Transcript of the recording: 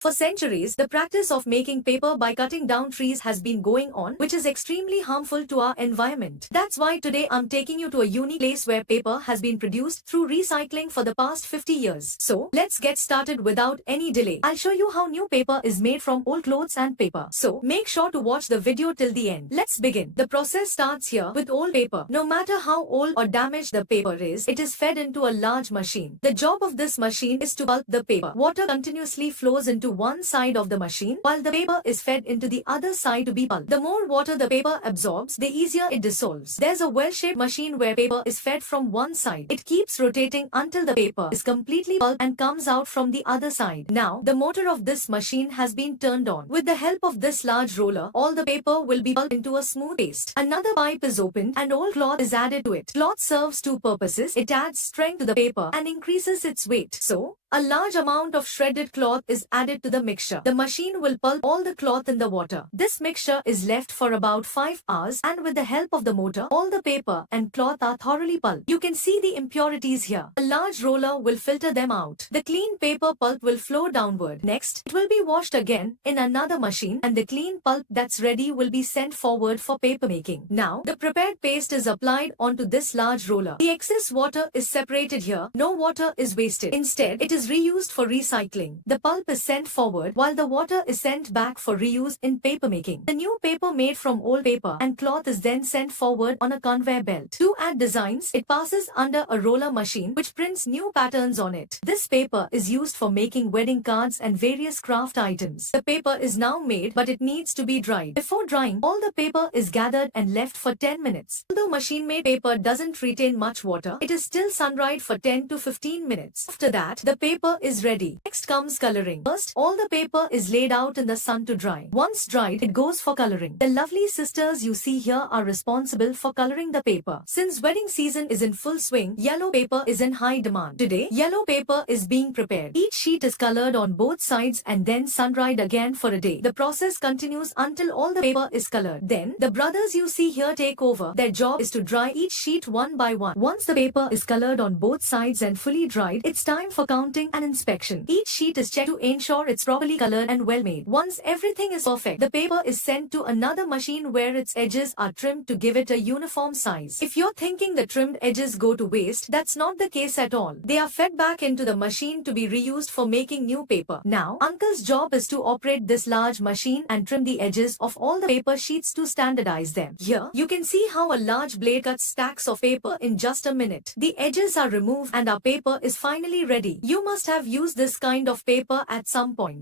For centuries, the practice of making paper by cutting down trees has been going on, which is extremely harmful to our environment. That's why today I'm taking you to a unique place where paper has been produced through recycling for the past 50 years. So, let's get started without any delay. I'll show you how new paper is made from old clothes and paper. So, make sure to watch the video till the end. Let's begin. The process starts here with old paper. No matter how old or damaged the paper is, it is fed into a large machine. The job of this machine is to pulp the paper. Water continuously flows into one side of the machine while the paper is fed into the other side to be pulped. The more water the paper absorbs, the easier it dissolves. There's a well-shaped machine where paper is fed from one side. It keeps rotating until the paper is completely pulped and comes out from the other side. Now, the motor of this machine has been turned on. With the help of this large roller, all the paper will be pulped into a smooth paste. Another pipe is opened and old cloth is added to it. Cloth serves two purposes. It adds strength to the paper and increases its weight. So, a large amount of shredded cloth is added to the mixture. The machine will pulp all the cloth in the water. This mixture is left for about 5 hours, and with the help of the motor, all the paper and cloth are thoroughly pulped. You can see the impurities here. A large roller will filter them out. The clean paper pulp will flow downward. Next, it will be washed again in another machine, and the clean pulp that's ready will be sent forward for paper making. Now, the prepared paste is applied onto this large roller. The excess water is separated here. No water is wasted. Instead, it is reused for recycling. The pulp is sent forward while the water is sent back for reuse in paper making. The new paper made from old paper and cloth is then sent forward on a conveyor belt. To add designs, it passes under a roller machine which prints new patterns on it. This paper is used for making wedding cards and various craft items. The paper is now made, but it needs to be dried. Before drying, all the paper is gathered and left for 10 minutes. Although machine-made paper doesn't retain much water, it is still sun-dried for 10 to 15 minutes. After that, the paper is ready. Next comes coloring. First, all the paper is laid out in the sun to dry. Once dried, it goes for coloring. The lovely sisters you see here are responsible for coloring the paper. Since wedding season is in full swing, yellow paper is in high demand. Today, yellow paper is being prepared. Each sheet is colored on both sides and then sun-dried again for a day. The process continues until all the paper is colored. Then, the brothers you see here take over. Their job is to dry each sheet one by one. Once the paper is colored on both sides and fully dried, it's time for counting and inspection. Each sheet is checked to ensure it's properly colored and well made. Once everything is perfect, the paper is sent to another machine where its edges are trimmed to give it a uniform size. If you're thinking the trimmed edges go to waste, that's not the case at all. They are fed back into the machine to be reused for making new paper. Now, Uncle's job is to operate this large machine and trim the edges of all the paper sheets to standardize them. Here, you can see how a large blade cuts stacks of paper in just a minute. The edges are removed and our paper is finally ready. You must have used this kind of paper at some point.